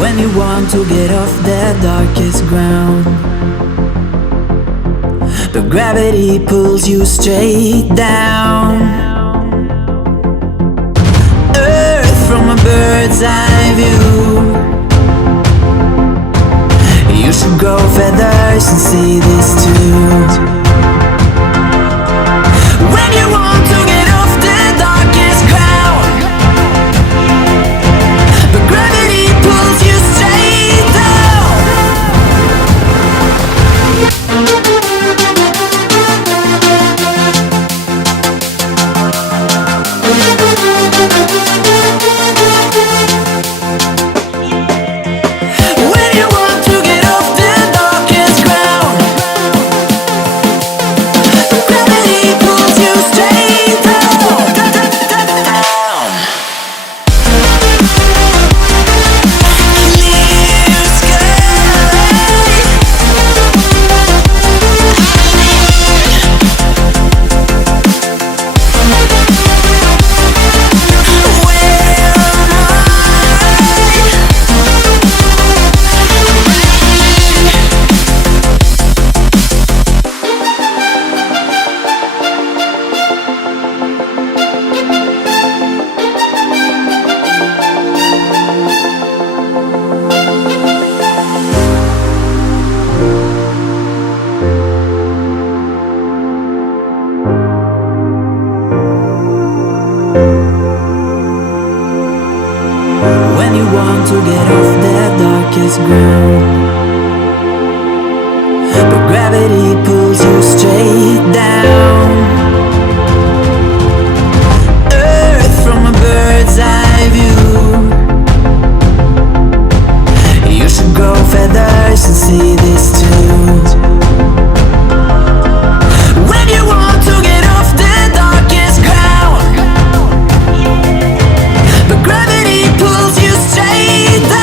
When you want to get off the darkest ground, but gravity pulls you straight down. Earth from a bird's eye view. You should grow feathers and see this too. When you want to get off the darkest ground, but gravity pulls you straight down. When you want to get off the darkest ground, but gravity pulls you straight down. Clear sky. Where am When you want to get off the darkest ground, but gravity pulls you straight down. Earth from a bird's eye view. You should grow feathers and see this too. When you want to get off the darkest ground, but gravity pulls you straight down.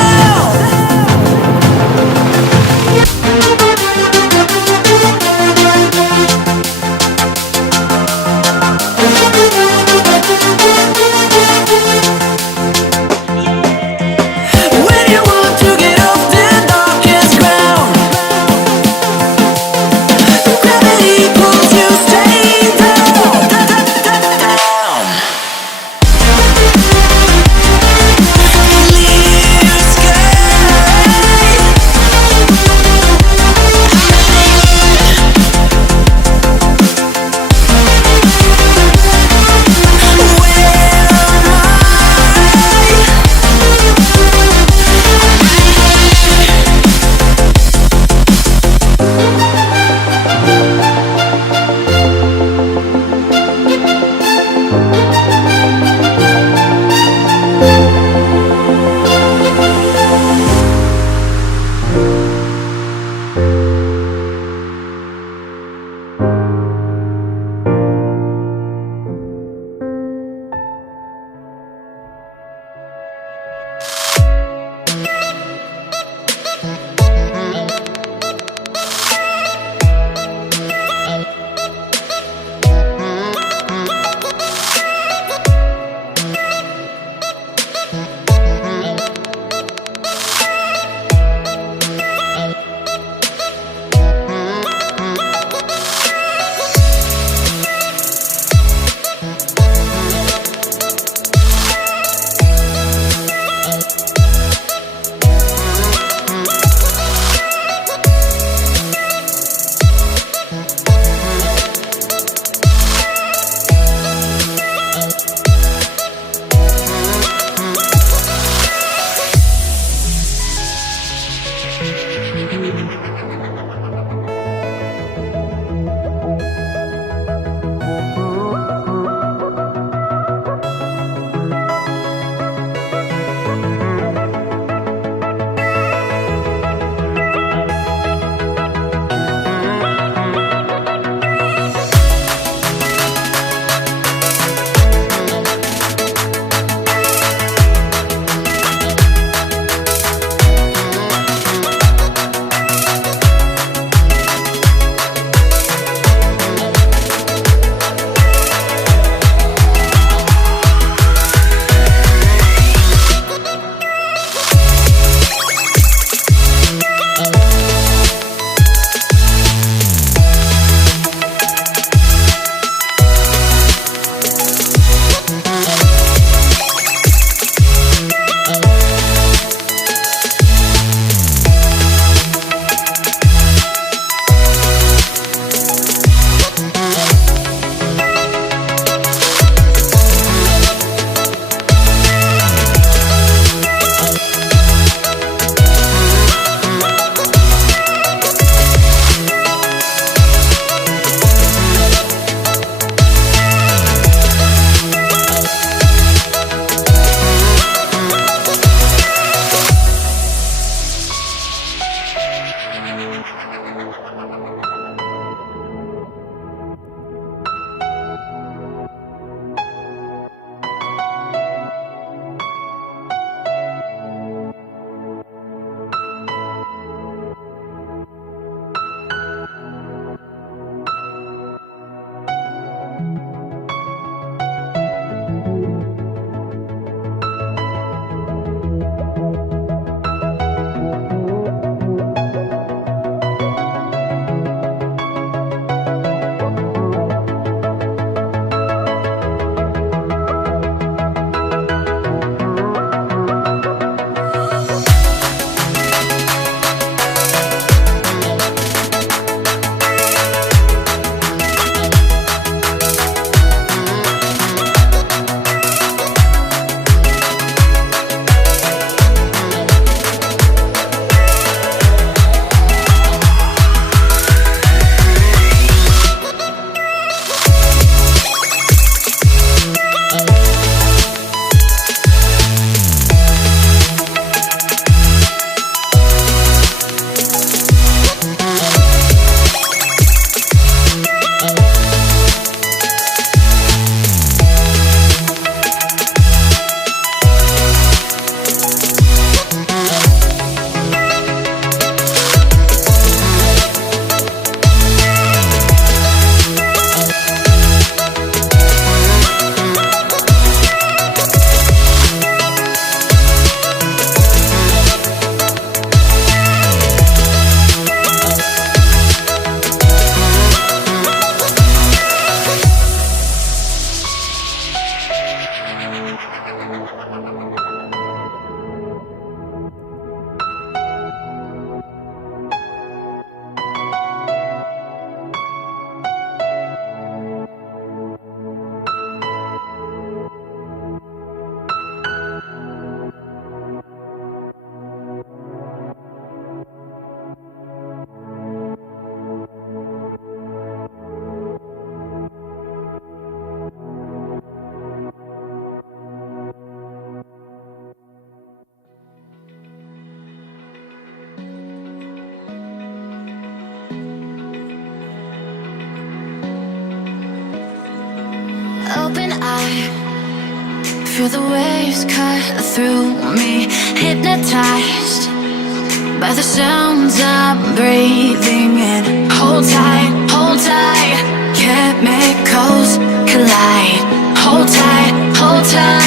Feel the waves cut through me, hypnotized by the sounds I'm breathing in. Hold tight, chemicals collide. Hold tight, hold tight.